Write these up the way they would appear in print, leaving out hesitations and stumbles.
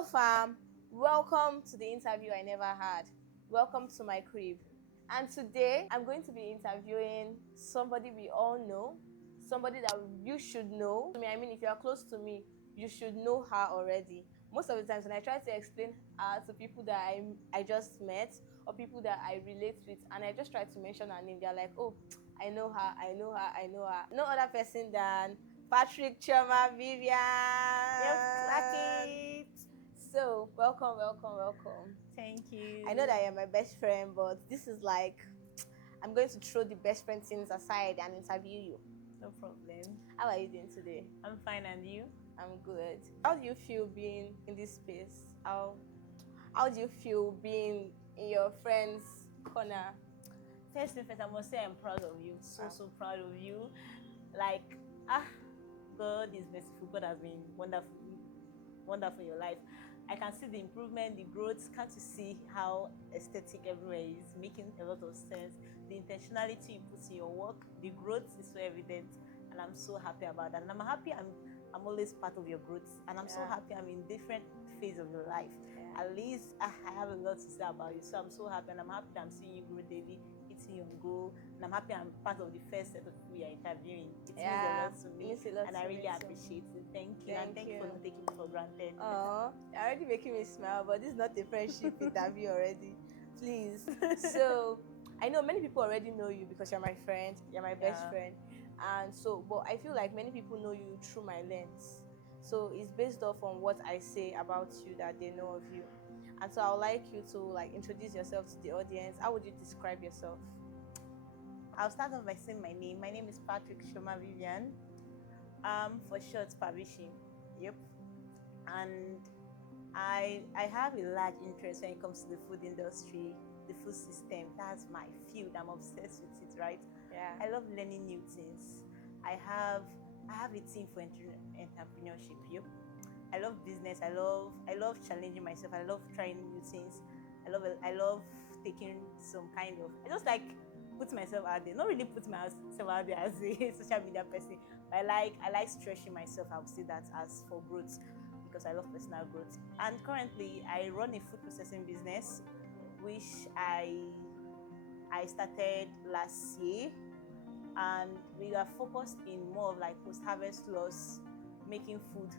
Hello, fam. Welcome to the interview I never had. Welcome to my crib. And today, I'm going to be interviewing somebody we all know, somebody that you should know. I mean, if you are close to me, you should know her already. Most of the times, when I try to explain her to people that I just met or people that I relate with, and I just try to mention her name, they're like, "Oh, I know her, I know her, I know her." No other person than Patrick Choma Yep, clock Vivian. it. So, welcome, welcome, welcome. Thank I know you. that you're my best friend, but this is like, I'm going to throw the best friend things aside and interview you. No problem. How are you doing today? I'm fine, and you? I'm good. How do you feel being in this space? How do you feel being in your friend's corner? First thing first, I must say I'm proud of you. So proud of you. Like, ah, God is merciful. God has been wonderful in your life. I can see the improvement, the growth. Can't you see how aesthetic everywhere is, making a lot of sense? The intentionality you put in your work, the growth is so evident, and I'm so happy about that. And I'm happy I'm always part of your growth, and I'm so happy I'm in different phase of your life. At least I have a lot to say about you, so I'm so happy, and I'm happy that I'm seeing you grow daily, hitting your goal, and I'm happy I'm part of the first set of people we are interviewing. It means a lot to me, and I really appreciate it. Thank you, and thank you for not taking me for granted. Oh, you're already making me smile, but this is not a friendship interview already. Please. So, I know many people already know you because you're my friend, you're my best friend. And so, but I feel like many people know you through my lens. So, it's based off on what I say about you that they know of you. And so, I would like you to like introduce yourself to the audience. How would you describe yourself? I'll start off by saying my name. My name is Patrick Shoma Vivian. For short, Pavishi. Yep. And I have a large interest when it comes to the food industry, the food system. That's my field. I'm obsessed with it, right? Yeah. I love learning new things. I have a team for entrepreneurship. Yep. I love business. I love challenging myself. I love trying new things. I love taking some kind of, I just like put myself out there. Not really put myself out there as a social media person, but I like stretching myself. I would say that as for growth, because I love personal growth. And currently I run a food processing business, which I started last year, and we are focused in more of like post-harvest loss, making food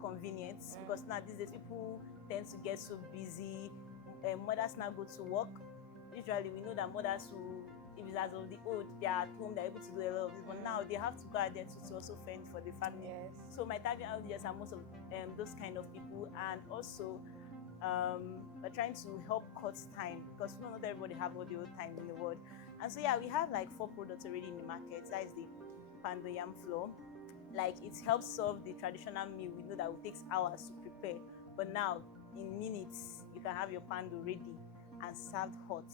convenient, because now these days people tend to get so busy. Mothers now go to work. Usually we know that mothers who, if it's as of the old, they are at home, they're able to do a lot of this, but now they have to go out there to also fend for the family. Yes. So my target audience are most of those kind of people, and also we're trying to help cut time, because we know not everybody have all the old time in the world. And so yeah, we have like 4 products already in the market. That is the pando yam flour. Like, it helps solve the traditional meal we know that will take hours to prepare, but now in minutes you can have your pando ready and served hot.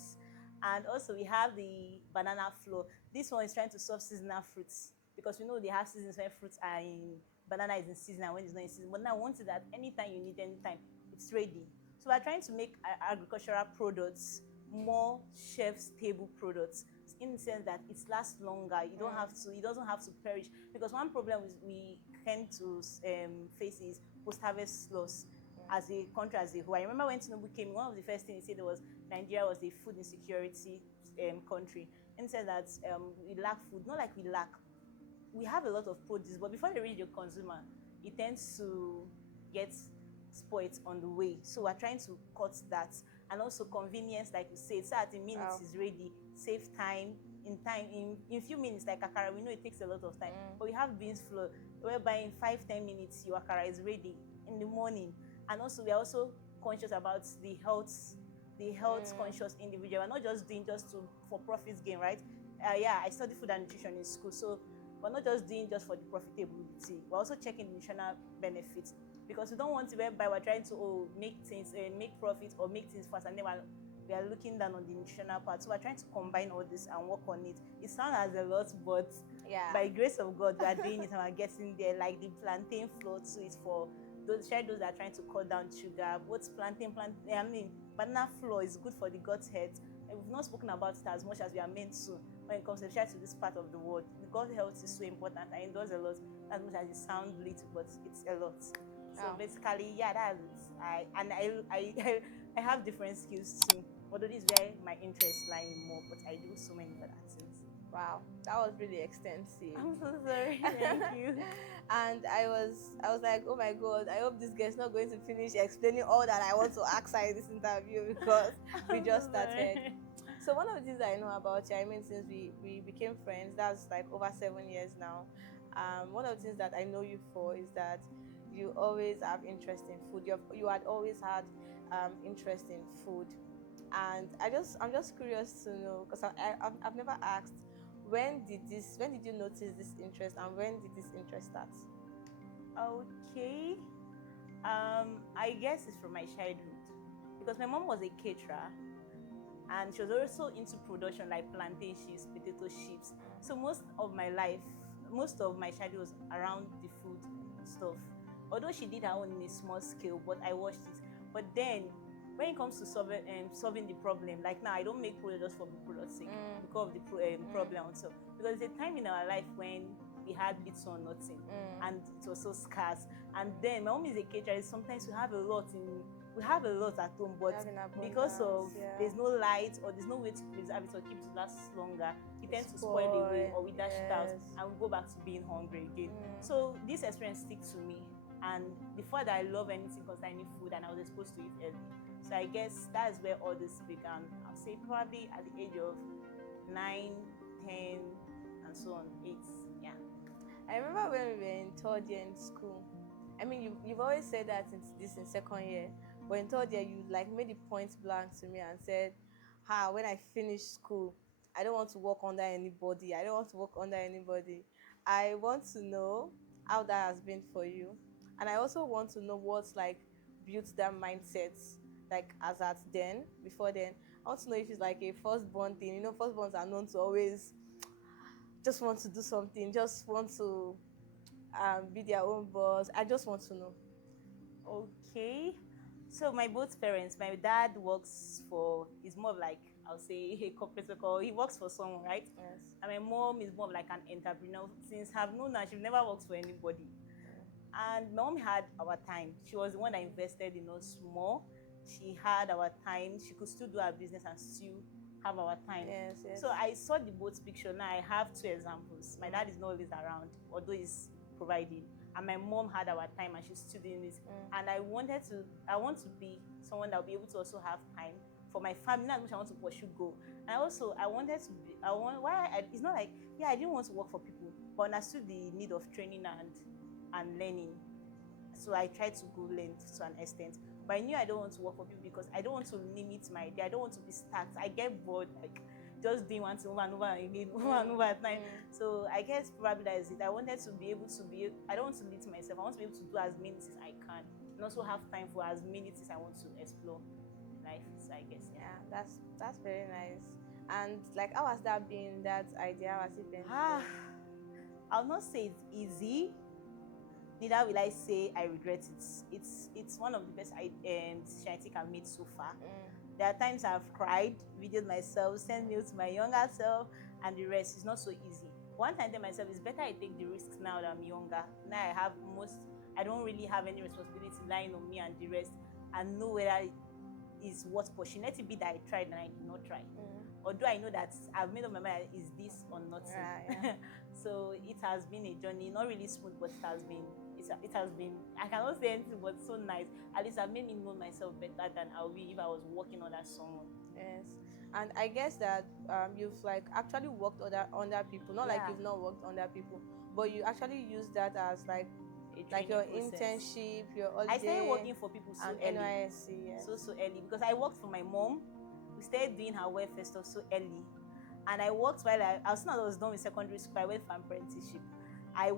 And also we have the banana flour. This one is trying to solve seasonal fruits, because we know they have seasons when fruits are in, banana is in season and when it's not in season. But now I want it that anytime you need, anytime it's ready. So we're trying to make agricultural products more shelf stable products, in the sense that it lasts longer. You don't have to, it doesn't have to perish, because one problem we tend to face is post-harvest loss as a country as a whole. I remember when Tinubu came, one of the first things he said was Nigeria was a food insecurity country, and said that we lack food. Not like we lack, we have a lot of produce, but before they reach the consumer, it tends to get spoiled on the way. So we're trying to cut that, and also convenience, like you said, so that in minutes is ready, save time. In few minutes, like akara, we know it takes a lot of time, but we have beans flour whereby in 5-10 minutes your akara is ready in the morning. And also we are also conscious about the health conscious individual. We're not just doing just to for profits gain, right? Yeah, I studied food and nutrition in school, so we're not just doing just for the profitability. We're also checking the nutritional benefits, because we don't want to whereby we're trying to make things make profit or make things fast, and then we are looking down on the nutritional part. So we're trying to combine all this and work on it. It sounds as a lot, but by grace of God, we are doing it and we're getting there. Like the plantain flour too is for those that are trying to cut down sugar. Both banana flour is good for the gut health. And we've not spoken about it as much as we are meant to when it comes to this part of the world. The gut health is so important, and it does a lot, as much as it sounds little, but it's a lot. So basically, yeah, that's it. I have different skills too. Although this is where my interests lie more, but I do so many other things. Wow, that was really extensive. I'm so sorry. Thank you. And I was like, oh my god, I hope this girl's not going to finish explaining all that I want to ask her in this interview because we just started. So one of the things that I know about you, I mean, since we became friends, that's like over 7 years now. One of the things that I know you for is that you always have interest in food. You had always had interest in food, and I'm just curious to know because I've never asked when did you notice this interest and when did this interest start? Okay. I guess it's from my childhood because my mom was a caterer and she was also into production like plantain chips, potato chips. So most of my childhood was around the food stuff. Although she did her own in a small scale, but I watched it. But then when it comes to solving the problem, like now I don't make product just for the product's sake because of the problem also. Because there's a time in our life when we had little or nothing and it was so scarce. And then my mom is a caterer. Sometimes we have a lot at home, but because of there's no light or there's no way to preserve it or keep it to last longer, it tends to spoil away or we dash it out and we go back to being hungry again. So this experience sticks to me. And the fact that I love anything concerning food and I was exposed to it early. So I guess that's where all this began. I'll say probably at the age of 9, 10, and so on, 8. Yeah. I remember when we were in third year in school. I mean, you've always said that in second year, but in third year you like made it point blank to me and said, when I finish school, I don't want to work under anybody. I don't want to work under anybody. I want to know how that has been for you. And I also want to know what's like built that mindset, like as at then, before then. I want to know if it's like a firstborn thing. You know, firstborns are known to always just want to do something, just want to be their own boss. I just want to know. Okay. So my both parents, my dad he's more of like, I'll say a corporate worker. He works for someone, right? Yes. And my mom is more of like an entrepreneur. Since I've known her, she never works for anybody. And my mom had our time. She was the one that invested in us more. She had our time. She could still do her business and still have our time. Yes. So I saw the both picture. Now I have 2 examples. My dad is not always around, although he's providing. And my mom had our time and she's still doing this. And I want to be someone that will be able to also have time for my family, not much I want to pursue goal. And also it's not like, I didn't want to work for people, but I understood the need of training and learning. So I tried to go learn to an extent. But I knew I don't want to work for people because I don't want to limit my day. I don't want to be stuck. I get bored, like just doing one thing over and over again, over and over at time. So I guess probably that is it. I wanted to be able to I don't want to limit myself. I want to be able to do as many things I can and also have time for as many things I want to explore in life. So I guess that's very nice. And like, how has that been? That idea, how has it been? I'll not say it's easy. Neither will I say I regret it. It's one of the best decisions I think I've made so far. There are times I've cried, videoed myself, sent mail to my younger self, and the rest is not so easy. One time I tell myself it's better I take the risks now that I'm younger. Now I don't really have any responsibility lying on me and the rest, and know whether it is worth pushing. Let it be that I tried and I did not try. Although I know that I've made up my mind, is this or nothing? Yeah. So it has been a journey, not really smooth, but it has been, I cannot say anything but so nice. At least I've made me know myself better than I would be if I was working under someone. Yes. And I guess that you've like actually worked under people, not like you've not worked under people, but you actually use that as like your internship, your holiday. I started working for people so early. NYSC, yes. So early because I worked for my mom. We started doing her welfare stuff so early, and I worked while as soon as I was done with secondary school, I went for apprenticeship. I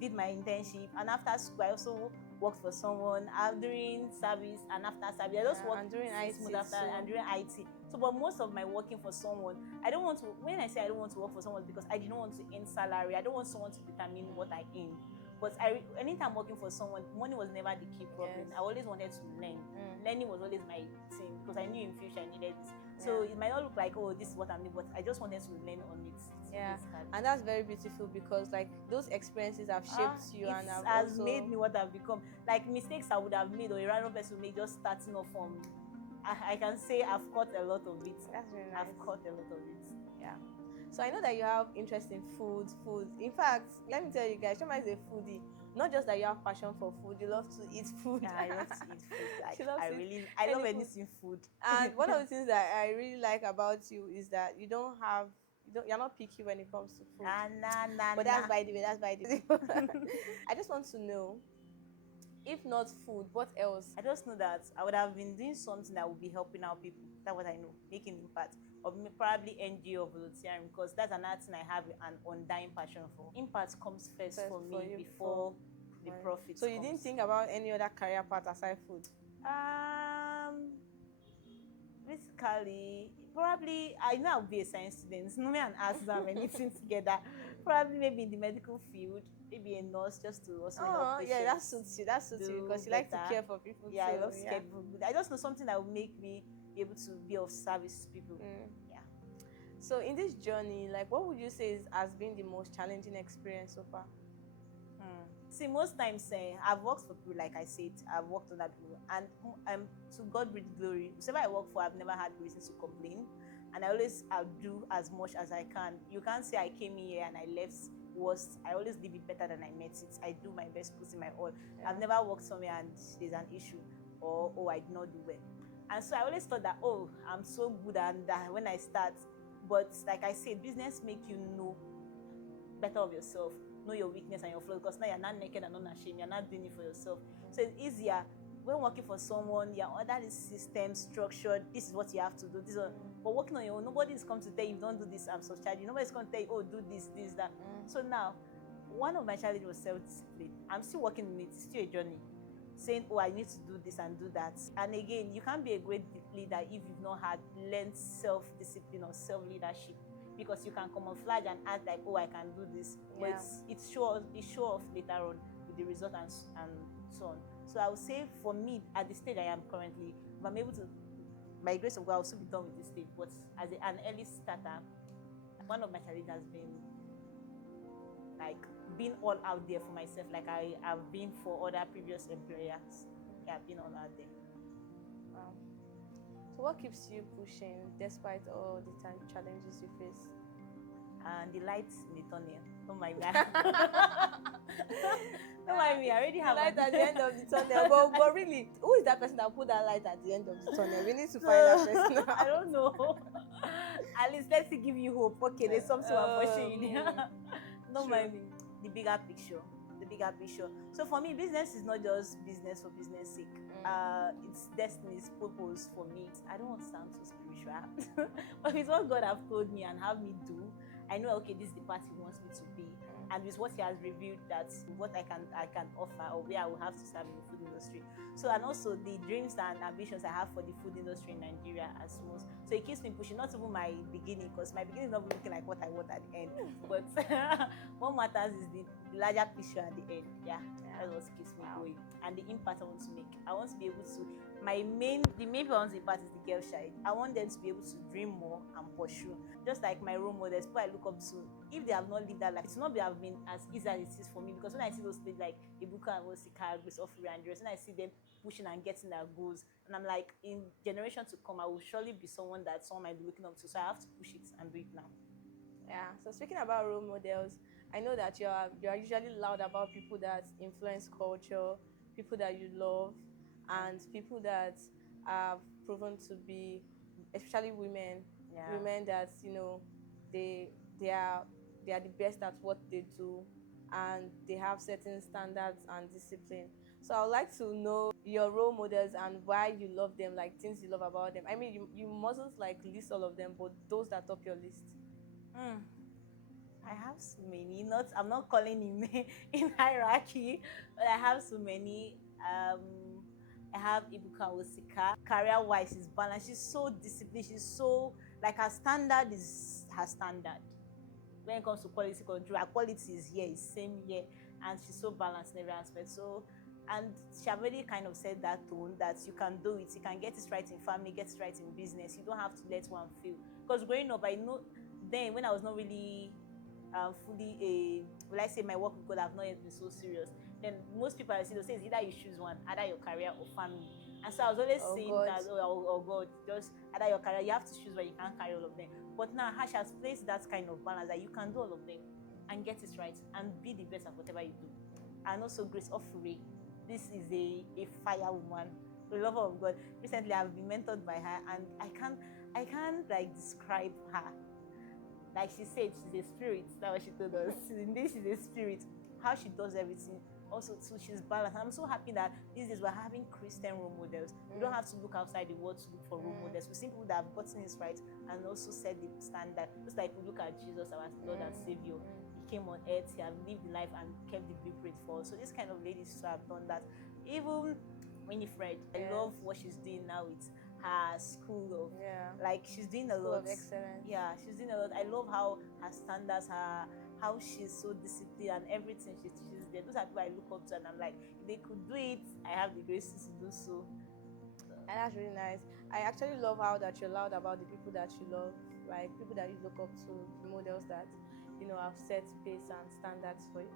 did my internship, and after school, I also worked for someone during service and after service. I just worked during IT and during IT. So, but most of my working for someone, I don't want to. When I say I don't want to work for someone, because I do not want to earn salary. I don't want someone to determine what I earn. But anytime working for someone, money was never the key problem. Yes. I always wanted to learn. Learning was always my thing because I knew in future I needed this. So it might not look like, oh, this is what I'm doing, but I just wanted to learn on it. Yeah, and that's very beautiful because like those experiences have shaped you and have also made me what I've become. Like mistakes I would have made or a random person would make just starting off from. I can say I've caught a lot of it. That's very nice. I've caught a lot of it. Yeah. So I know that you have interest in food. In fact, let me tell you guys, Shoma is a foodie. Not just that you have passion for food, you love to eat food. Yeah, I love to eat food. Like, She loves I love anything food. And one of the things that I really like about you is that you're not picky when it comes to food. But that's by the way. I just want to know, if not food, what else? I just know that I would have been doing something that would be helping out people. That's what I know, making impact. Or probably NGO or volunteering, because that's another thing I have an undying passion for. Impact comes first for me before the profit. So you didn't think about any other career path aside food? Basically, probably I know I'll be a science student. No me and ask them anything together. Probably maybe in the medical field, maybe a nurse, just to also help patients. Yeah, that suits you. That suits you because you like to care for people. Yeah, I love to care for people. I just know something that will make me be able to be of service to people. Yeah. So in this journey, like, what would you say has been the most challenging experience so far? See, most times I've worked for people, like I said, I've worked on that people, and to God be the glory. Whoever I work for, I've never had reason to complain, and I always do as much as I can. You can't say I came here and I left worse. I always leave it better than I met it. I do my best, putting my all. I've never worked somewhere and there's an issue, or I did not do well. And so I always thought that, oh, I'm so good, and when I start. But like I said, business make you know better of yourself, know your weakness and your flaws, because now you're not naked and not ashamed. You're not doing it for yourself. So it's easier when working for someone. You're under this system structured. This is what you have to do. But working on your own, nobody's come to tell you don't do this. I'm so charged. Nobody's going to tell you, oh, do this, that. So now, one of my challenges was self-discipline. I'm still working on it. It's still a journey. Saying, oh, I need to do this and do that. And again, you can't be a great leader if you've not learned self-discipline or self-leadership, because you can camouflage and act like, oh, I can do this. But it's show off later on with the result and so on. So I would say for me, at the stage I am currently, if I'm able to, by the grace of God, I'll still be done with this stage. But as an early starter, one of my challenges has been like being all out there for myself, like I have been for other previous employers. Yeah, I've been all out there. Wow. So what keeps you pushing despite all the challenges you face? And the lights in the tunnel. Don't mind me. Don't mind me. I already have the light at the end of the tunnel. But really, who is that person that put that light at the end of the tunnel? We need to find that person. I don't know. At least let's give you hope. Okay, there's something I'm pushing. Don't mind me. The bigger picture. So for me, business is not just business for business sake. It's destiny, it's purpose for me. I don't want to sound too spiritual, but it's what God have told me and have me do. I know, okay, this is the path He wants me to be, and with what He has revealed, that's what I can offer, or where I will have to serve in the food industry. So, and also the dreams and ambitions I have for the food industry in Nigeria as well. So it keeps me pushing, not even my beginning, because my beginning is not looking like what I want at the end. But what matters is the larger picture at the end. Yeah, that's what keeps me going. And the impact I want to make. I want to be able to, the main people I want to impact is the girl child. I want them to be able to dream more and pursue. Just like my role models, people I look up to, if they have not lived that life, it's not have been as easy as it is for me. Because when I see those things like Ibuka and Osika, Grace Ofuri and Dress, when I see them pushing and getting their goals, and I'm like, in generation to come, I will surely be someone that someone might be looking up to. So I have to push it and do it now. Yeah. So speaking about role models, I know that you're usually loud about people that influence culture, people that you love, and people that have proven to be, especially women, women that they are the best at what they do, and they have certain standards and discipline. So I would like to know your role models and why you love them, like things you love about them. I mean, you mustn't like list all of them, but those that top your list. I have so many. I'm not calling in hierarchy, but I have so many. I have Ibuka Osika. Career-wise, she's balanced. She's so disciplined. She's so, like, her standard is her standard. When it comes to quality control, her quality is here, is same here. and she's so balanced in every aspect. So, and she already kind of said that tone that you can do it, you can get it right in family, get it right in business. You don't have to let one fail. Because growing up, I know then when I was not really fully will I say my work with God have not yet been so serious, then most people I see they'll say it's either you choose one, either your career or family. And so I was always saying God. that, oh God, just either your career, you have to choose, but you can't carry all of them. But now Hash has placed that kind of balance that you can do all of them and get it right and be the best at whatever you do. And also Grace Ofure, this is a fire woman, the lover of God. Recently I've been mentored by her, and I can't like describe her. Like she said, she's a spirit. That's what she told us. Indeed, she's a spirit. How she does everything. Also, too, she's balanced. I'm so happy that these days we're having Christian role models. We don't have to look outside the world to look for role models. We see people that have gotten this right and also set the standard. Just like we look at Jesus, our Lord and Savior. He came on earth, he had lived the life and kept the blueprint for us. So this kind of ladies to have done that. Even Winifred, I love what she's doing now with her school of like she's doing a School lot of excellence. Yeah, she's doing a lot. I love how her standards, how she's so disciplined and everything she teaches there. Those are people I look up to, and I'm like, if they could do it, I have the grace to do so. And that's really nice. I actually love how that you're loud about the people that you love, like people that you look up to, the models that have set pace and standards for you.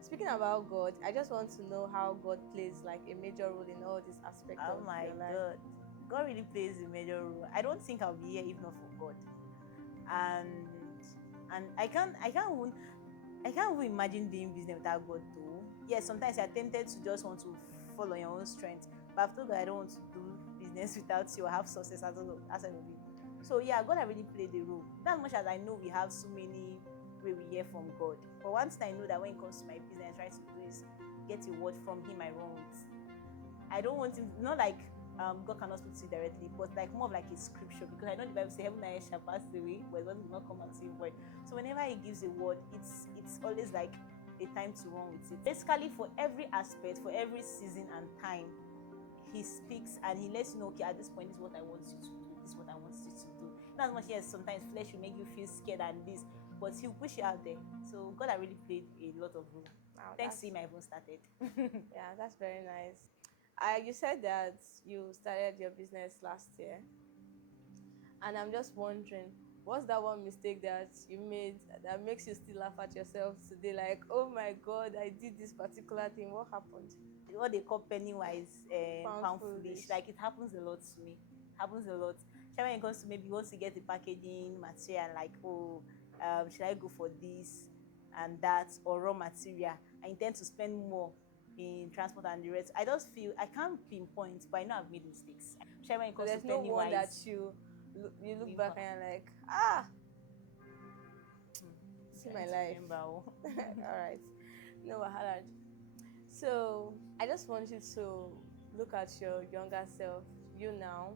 Speaking about God, I just want to know how God plays like a major role in all these aspects of your life. Oh my God, God really plays a major role. I don't think I'll be here if not for God. And I can't even imagine doing business without God though. Yes, sometimes you're tempted to just want to follow your own strength, but I've told God I don't want to do business without you or have success as I will be. So yeah, God has really played a role. Not as much as I know we have so many ways we hear from God, but one thing I know that when it comes to my business, I try to do is get a word from Him I run with. I don't want Him, not like God cannot speak to you directly, but like more of like a scripture, because I know the Bible says heaven and earth shall pass away, but God will not come and save void. So whenever He gives a word, it's always like a time to run with it. Basically, for every aspect, for every season and time, He speaks and He lets you know, okay, at this point, this is what I want you to do. This is what I want you to do. Not as much as sometimes flesh will make you feel scared and this, but He'll push you out there. So God has really played a lot of role. Wow, Thanks to Him, I even started. Yeah, that's very nice. You said that you started your business last year, and I'm just wondering, what's that one mistake that you made that makes you still laugh at yourself today? Like, oh my God, I did this particular thing. What happened? What they call pennywise, pound foolish. foolish. Like it happens a lot to me. Happens a lot. So when it comes to maybe you want to get the packaging material, like should I go for this and that or raw material? I intend to spend more in transport and the rest. I just feel I can't pinpoint, but I know I've made mistakes. So when it comes There's to no pennywise, one that you look back and you're like, see my life. All right, no wahala. So I just want you to look at your younger self, you now,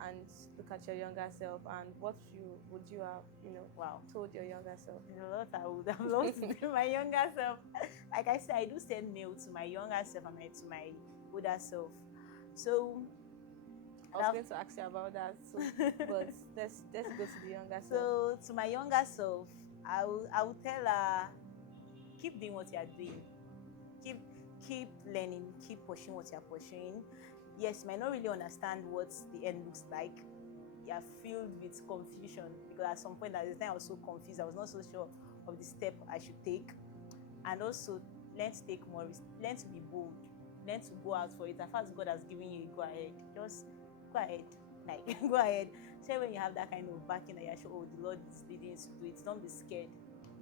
and look at your younger self, and what would you have, told your younger self? There's a lot I would have loved to do my younger self. Like I said, I do send mail to my younger self and to my older self. So I was going to ask you about that, so, but let's go to the younger self. So to my younger self, I will tell her, keep doing what you are doing. Keep learning, keep pushing what you're pushing. Yes, you might not really understand what the end looks like. You're filled with confusion, because at some point at the time I was so confused. I was not so sure of the step I should take. And also learn to take more risk, learn to be bold, learn to go out for it. As far as God has given you, go ahead. Just go ahead. Like go ahead. So when you have that kind of backing that you're sure, oh, the Lord is leading you to do it, don't be scared.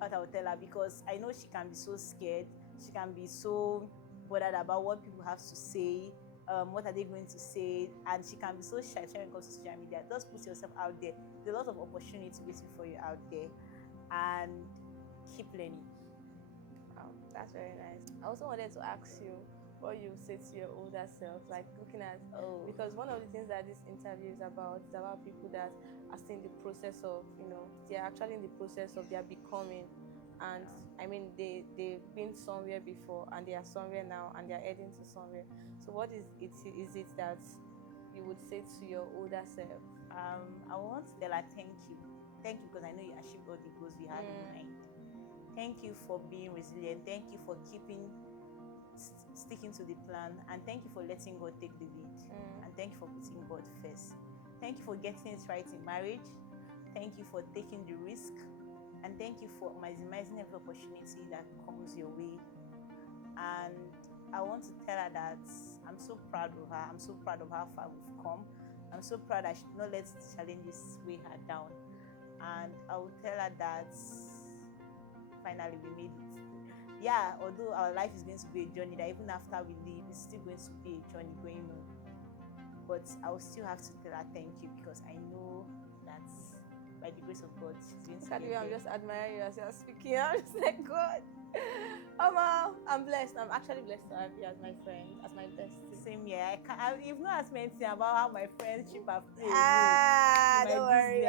But I will tell her, because I know she can be so scared, she can be so bothered about what people have to say, what are they going to say, and she can be so shy when it comes to social media. Just put yourself out there. There's a lot of opportunity waiting for you out there, and keep learning. Wow, that's very nice. I also wanted to ask you what you say to your older self, like looking at, because one of the things that this interview is about people that are still in the process of, they're actually in the process of their becoming. And I mean, they've been somewhere before and they are somewhere now and they're heading to somewhere. So what is it that you would say to your older self? I want to tell her thank you, because I know you achieved all the goals we had in mind. Thank you for being resilient. Thank you for sticking to the plan, and thank you for letting God take the lead. And thank you for putting God first. Thank you for getting it right in marriage. Thank you for taking the risk, and thank you for maximizing every opportunity that comes your way. And I want to tell her that I'm so proud of her. I'm so proud of how far we've come. I'm so proud that she did not let challenges weigh her down. And I will tell her that finally we made it. Yeah, although our life is going to be a journey, that even after we leave, it's still going to be a journey going on. But I will still have to tell her thank you, because I know that by the grace of God, she's going to get I'm there. just admiring you as you're speaking. I'm just like, God. I'm blessed. I'm actually blessed to have you as my friend, as my bestie. Same here. You've not asked me anything about how my friendship have played Don't worry.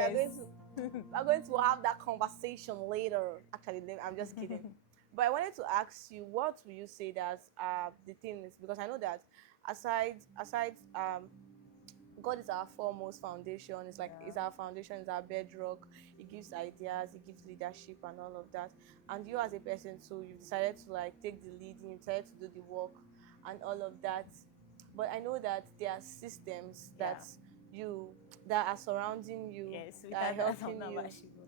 We're going to have that conversation later. Actually, I'm just kidding. But I wanted to ask you, what will you say that the thing is, because I know that aside God is our foremost foundation. It's like it's our foundation, it's our bedrock. It gives ideas, it gives leadership and all of that. And you as a person too, you decided to like take the lead, you decided to do the work and all of that. But I know that there are systems that are surrounding you, Yes, that are helping you.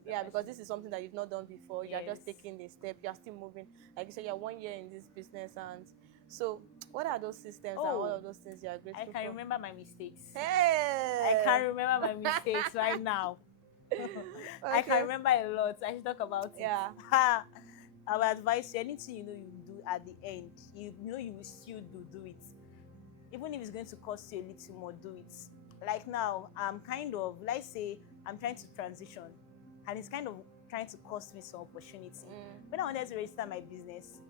Yeah, Because this is something that you've not done before. You're just Yes. taking a step, you're still moving. Like you said, you're 1 year in this business, and so what are those systems and all of those things you are grateful for? I can remember my mistakes. Hey! I can remember my mistakes right now. I can remember a lot. I should talk about it. Yeah. I would advise you, anything you know you do at the end, you know you will still do it. Even if it's going to cost you a little more, do it. Like now, I'm kind of, let's say I'm trying to transition, and it's kind of trying to cost me some opportunity. When I wanted to register my business,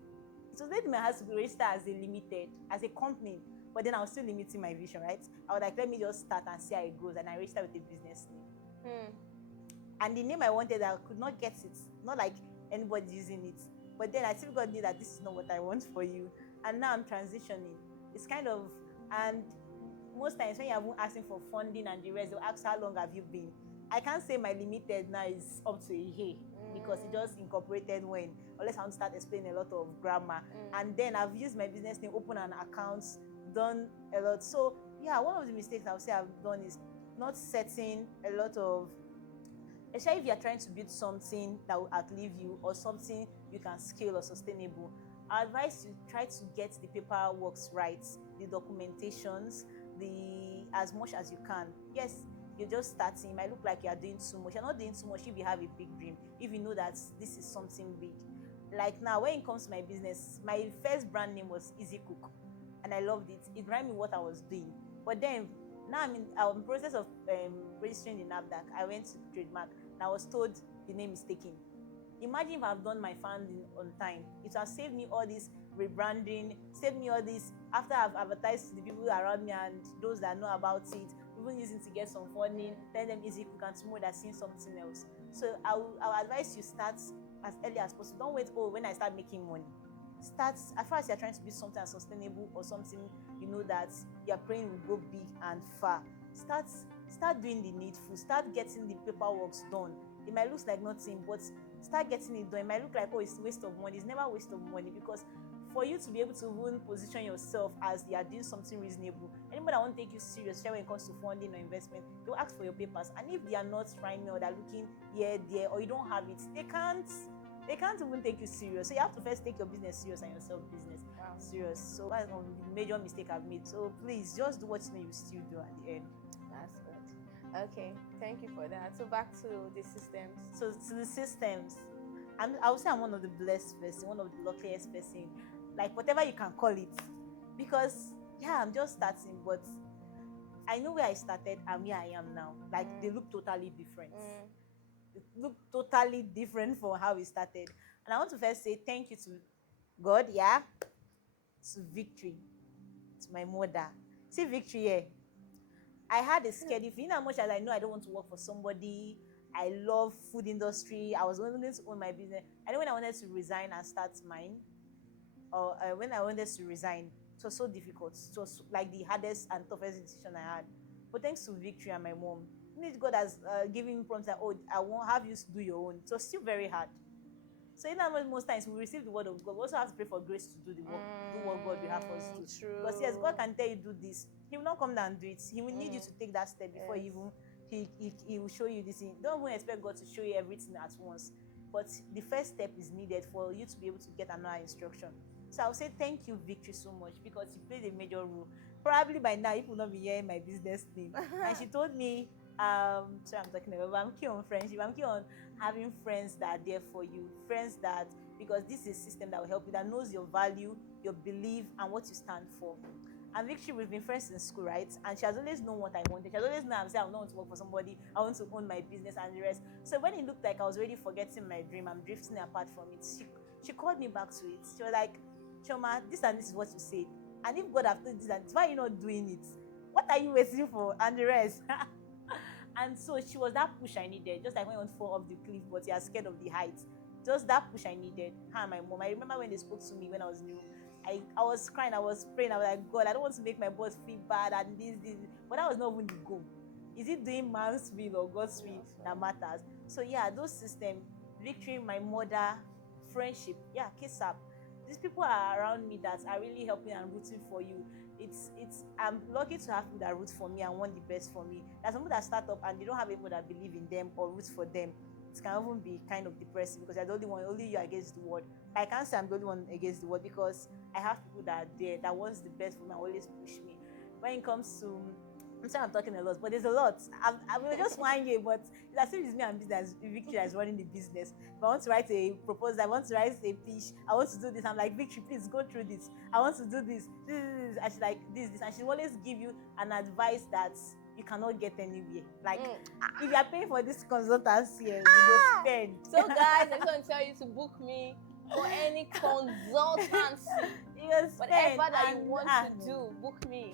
it was made my house to be registered as a limited, as a company, but then I was still limiting my vision, right? I was like, let me just start and see how it goes, and I registered with a business name. And the name I wanted, I could not get it. Not like anybody using it. But then I still got knew that this is not what I want for you. And now I'm transitioning. It's kind of, and most times when you're asking for funding and the rest, they'll ask how long have you been. I can't say my limited now is up to a year, because it just incorporated when, unless I want to start explaining a lot of grammar. And then I've used my business name, open an account, done a lot. So yeah, one of the mistakes I would say I've done is not setting a lot of, especially if you're trying to build something that will outlive you, or something you can scale or sustainable, I advise you try to get the paperwork right, the documentations, as much as you can. Yes, you're just starting. It might look like you're doing too much. You're not doing too much if you have a big dream, if you know that this is something big. Like now, when it comes to my business, my first brand name was Easy Cook, and I loved it. It reminded me what I was doing. But then, now I'm in the process of registering the NAFDAC. I went to trademark, and I was told the name is taken. Imagine if I've done my funding on time. It has saved me all this rebranding, saved me all this after I've advertised to the people around me and those that know about it, even using to get some funding, tell them Easy Cook, and tomorrow they're seeing something else. So I'll advise you start as early as possible. Don't wait, when I start making money. Start as far as you're trying to build something sustainable, or something you know that you're praying will go big and far. Start doing the needful. Start getting the paperwork done. It might look like nothing, but start getting it done. It might look like, it's a waste of money. It's never a waste of money, because for you to be able to even position yourself as you are doing something reasonable, anybody that won't take you serious, when it comes to funding or investment, they'll ask for your papers. And if they are not trying, or they're looking here, there, or you don't have it, they can't even take you serious. So you have to first take your business serious and yourself business serious. So that's one of the major mistake I've made. So please just do what you know you still do at the end. That's good. Okay, thank you for that. So back to the systems. So to the systems, I would say I'm one of the blessed person, one of the luckiest person, like whatever you can call it, because I'm just starting, but I know where I started and where I am now. Like they look totally different. It look totally different from how we started. And I want to first say thank you to God, to Victory, to my mother. See, Victory here. I had a schedule. In as much as I know I don't want to work for somebody, I love food industry. I was going to own my business. And then when I wanted to resign and start mine, or when I wanted to resign, it was so difficult. It was like the hardest and toughest decision I had. But thanks to Victory and my mom, God has given me prompts that, I won't have you do your own. It was still very hard. So in that most times we receive the word of God, we also have to pray for grace to do the work, do what God will have us to. True. Because yes, God can tell you do this. He will not come down and do it. He will need you to take that step before Yes. he will show you this thing. Don't even expect God to show you everything at once. But the first step is needed for you to be able to get another instruction. So I'll say thank you, Victory, so much, because you played a major role. Probably by now you will not be hearing my business name. And she told me, so I'm talking about, I'm keen on friendship. I'm keen on having friends that are there for you, friends that, because this is a system that will help you, that knows your value, your belief, and what you stand for. And Victory, we've been friends in school, right? And she has always known what I wanted. She has always known I don't want to work for somebody. I want to own my business and the rest. So when it looked like I was already forgetting my dream, I'm drifting apart from it, she called me back to it. She was like, Choma, this and this is what you said. And if God have told this and this, why are you not doing it? What are you waiting for? And the rest. And so she was that push I needed. Just like when you want to fall off the cliff, but you are scared of the heights. Just that push I needed. Her and my mom. I remember when they spoke to me when I was new. I was crying, I was praying, I was like, God, I don't want to make my boss feel bad and this. But that was not even the goal. Is it doing man's will or God's will that matters? So yeah, those systems, Victory, my mother, friendship, yeah, kiss up. These people are around me that are really helping and rooting for you. I'm lucky to have people that root for me and want the best for me. There's some people that start up and they don't have people that believe in them or root for them. It can even be kind of depressing because you're the only one, only you against the world. I can't say I'm the only one against the world because I have people that are there that wants the best for me and always push me. When it comes to, I'm sorry I'm talking a lot, but there's a lot. I'm just 1 year, but it's as if it's me and business, Victory that is running the business. If I want to write a proposal, I want to write a pitch, I want to do this, I'm like, Victory, please go through this. I want to do this. And she's like, this. And she will always give you an advice that you cannot get anywhere. Like, if you are paying for this consultancy, you go spend. So guys, I just want to tell you to book me for any consultancy. Whatever that you want to do, book me.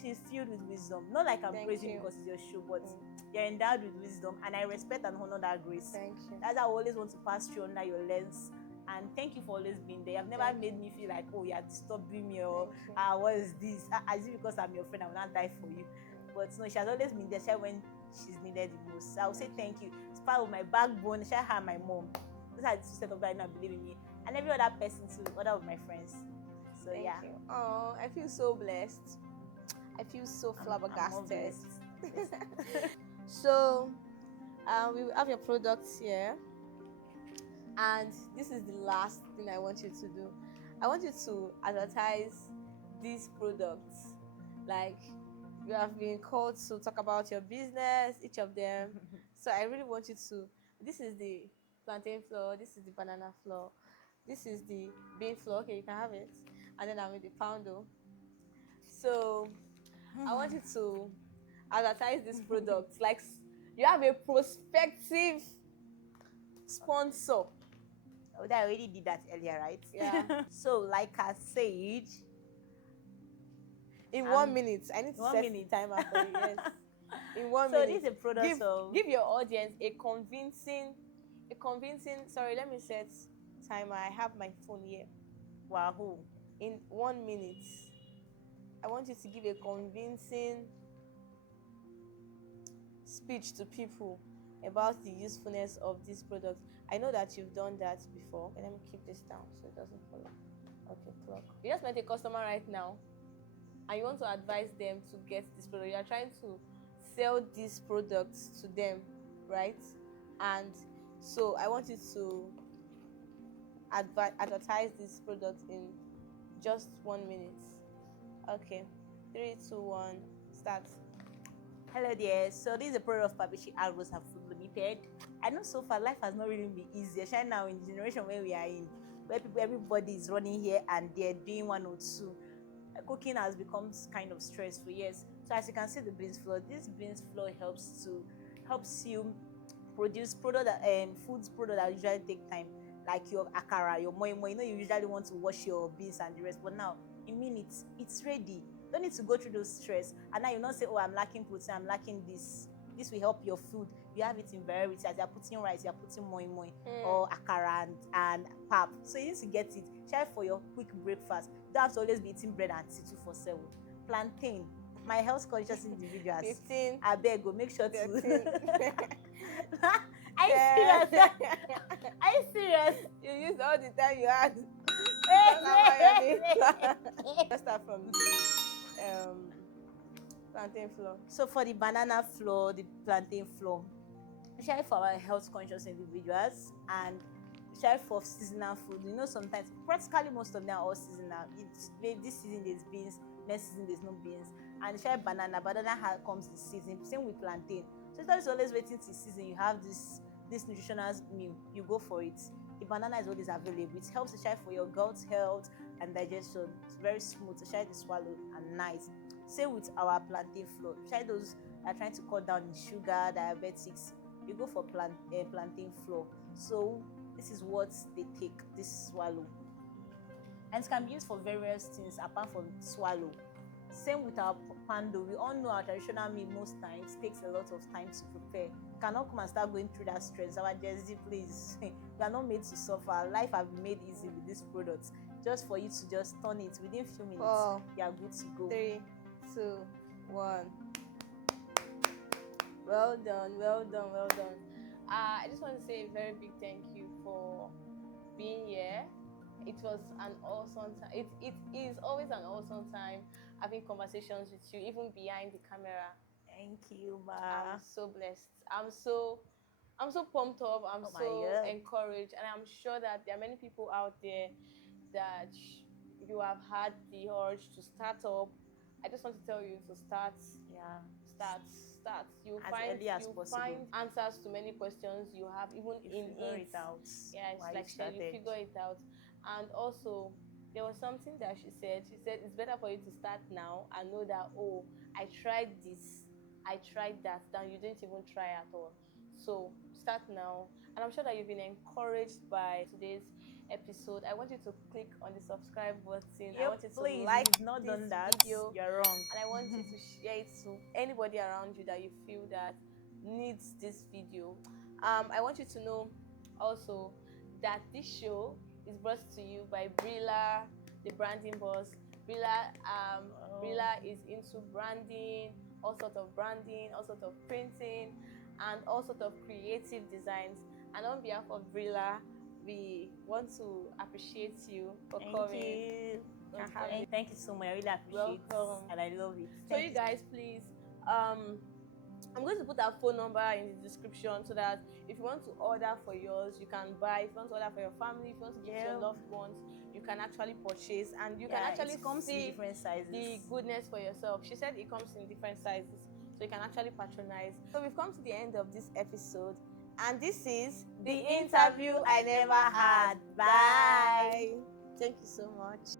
She's filled with wisdom. Not like I'm praising you because it's your show, but you're endowed with wisdom, and I respect and honor that grace. Thank you. That's how I always want to pass through under your lens. And thank you for always being there. You've never made me feel like, oh, you're disturbing me, or what is this? As if because I'm your friend, I will not die for you. But no, she has always been there when she's needed the most. So I will say thank you. It's part of my backbone. She had my mom. Those are the two set of that I now believe in me. And every other person too, other of my friends. So thank yeah. You. Oh, I feel so blessed. I feel so flabbergasted. So we have your products here. And this is the last thing I want you to do. I want you to advertise these products. Like, you have been called to talk about your business, each of them. So I really want you to. This is the plantain flour. This is the banana flour. This is the bean flour. Okay, you can have it. And then I'm with the poundo. So I want you to advertise these products. Like, you have a prospective sponsor. Oh, I already did that earlier, right? Yeah. So, like I said, in 1 minute, I need to set the timer for you. Yes. In 1 minute. So this is a product give your audience a convincing. Sorry, let me set timer. I have my phone here. Wahoo! In 1 minute, I want you to give a convincing speech to people about the usefulness of this product. I know that you've done that before. Let me keep this down so it doesn't fall off. Okay, clock. You just met a customer right now, and you want to advise them to get this product. You are trying to sell these products to them, right? And so I want you to advertise this product in just 1 minute. Okay, 3, 2, 1, start. Hello there. So this is a product of Papichi Algos and Food Limited. I know so far life has not really been easy, especially now in the generation where we are in, where everybody is running here and they're doing one or two. Cooking has become kind of stressful, yes. So as you can see, the beans flour. This beans flour helps you produce foods product that usually take time, like your akara, your moi moi. You know, you usually want to wash your beans and the rest, but now in minutes it's ready. Don't need to go through those stress. And now you not say, oh, I'm lacking protein, I'm lacking this. This will help your food. You have it in variety. As you're putting rice, you're putting moi moi or akara and pap. So you need to get it. Try for your quick breakfast. You don't have to always be eating bread and tea 247. Plantain. my health conscious individuals, 15. I beg go make sure to. 13. Are you serious? Are you serious? You used all the time you had. Let's start from the plantain flour. So for the banana flour, the plantain flour, especially for our health conscious individuals, and especially for seasonal food. You know, sometimes practically most of them are all seasonal. This season there's beans, next season there's no beans. And especially banana comes in season. Same with plantain. So instead of always waiting till season, you have this nutritional meal, you go for it. The banana is always available. It helps especially for your gut health and digestion. It's very smooth, especially to swallow and nice. Same with our plantain flour. Especially those that are trying to cut down in sugar, diabetics, you go for plantain flour. So this is what they take, this swallow. And it can be used for various things apart from swallow. Same with our pando. We all know our traditional meal most times takes a lot of time to prepare. You cannot come and start going through that stress. Our Jersey, please. We are not made to suffer. Life has been made easy with these products. Just for you to just turn it within a few minutes, 4, you are good to go. 3, 2, 1. Well done, well done, well done. I just want to say a very big thank you for being here. It was an awesome time. It is always an awesome time having conversations with you, even behind the camera. Thank you, ma. I'm so blessed. I'm so pumped up. I'm so encouraged, and I'm sure that there are many people out there that you have had the urge to start up. I just want to tell you to start. Yeah. Start. You As find early as find answers to many questions you have, even you in figure it. it out. Yeah, it's while like you figure it out. And also, there was something that she said. She said it's better for you to start now and know that, oh, I tried this, I tried that, than you didn't even try at all. So start now. And I'm sure that you've been encouraged by today's episode. I want you to click on the subscribe button. I want you to like if you've not done that, video, you're wrong. and I want you to share it to anybody around you that you feel that needs this video. I want you to know also that this show is brought to you by Brilla, the branding boss. Brilla is into branding, all sorts of branding, all sorts of printing, and all sorts of creative designs. And on behalf of Brilla, we want to appreciate you for coming. Thank you so much. I really appreciate it, and I love it. So you guys, please, I'm going to put our phone number in the description so that if you want to order for yours, you can buy. If you want to order for your family, if you want to give to your loved ones, you can actually purchase, and you can actually see in different sizes. the goodness for yourself. She said it comes in different sizes, so you can actually patronize. So we've come to the end of this episode, and this is the interview I never had. Bye. Thank you so much.